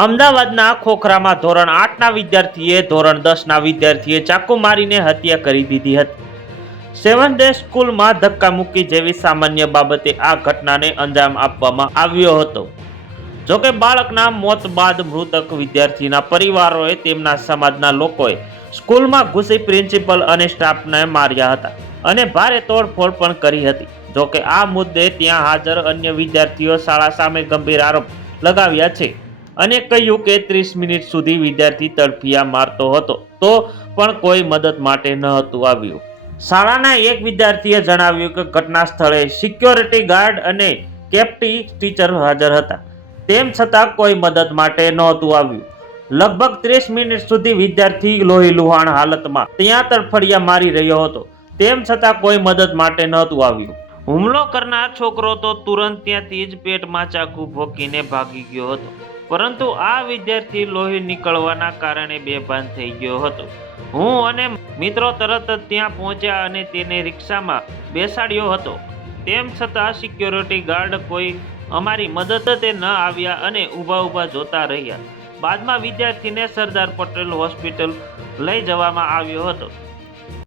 અમદાવાદના ખોખરામાં ધોરણ 8ના વિદ્યાર્થીએ ધોરણ 10ના વિદ્યાર્થીએ ચાકુ મારીને હત્યા કરી દીધી હતી. સેવન ડે સ્કૂલમાં ધક્કામુક્કી જેવી સામાન્ય બાબતે આ ઘટનાને અંજામ આપવામાં આવ્યો હતો. જોકે બાળકના મોત બાદ મૃતક વિદ્યાર્થીના પરિવારોએ તેમના સમાજના લોકોએ સ્કૂલમાં ઘૂસી પ્રિન્સિપલ અને સ્ટાફને માર્યા હતા અને ભારે તોડફોડ પણ કરી હતી. જોકે આ મુદ્દે ત્યાં હાજર અન્ય વિદ્યાર્થીઓ શાળા સામે ગંભીર આરોપ લગાવ્યા છે અને કહ્યું કે 30 મિનિટ સુધી વિદ્યાર્થી તડફિયા મારતો હતો તો પણ કોઈ મદદ માટે ન હતું આવ્યું. શાળાના એક વિદ્યાર્થીએ જણાવ્યું કે ઘટના સ્થળે સિક્યોરિટી ગાર્ડ અને કેપ્ટી ટીચર હાજર હતા, તેમ છતાં કોઈ મદદ માટે નહોતું આવ્યું. લગભગ 30 મિનિટ સુધી વિદ્યાર્થી લોહીલુહાણ હાલતમાં ત્યાં તડફડિયા મારી રહ્યો હતો, તેમ છતાં કોઈ મદદ માટે નહોતું આવ્યું. હુમલો કરનાર છોકરો તો તુરંત ત્યાંથી જ પેટમાં ચાકુ ભોંકીને ભાગી ગયો હતો, પરંતુ આ વિદ્યાર્થી લોહી નીકળવાના કારણે બેભાન થઈ ગયો હતો. હું અને મિત્રો તરત જ ત્યાં પહોંચ્યા અને તેને રિક્ષામાં બેસાડ્યો હતો. તેમ છતાં સિક્યોરિટી ગાર્ડ કોઈ અમારી મદદે ન આવ્યા અને ઊભા જોતા રહ્યા. બાદમાં વિદ્યાર્થીને સરદાર પટેલ હોસ્પિટલ લઈ જવામાં આવ્યો હતો.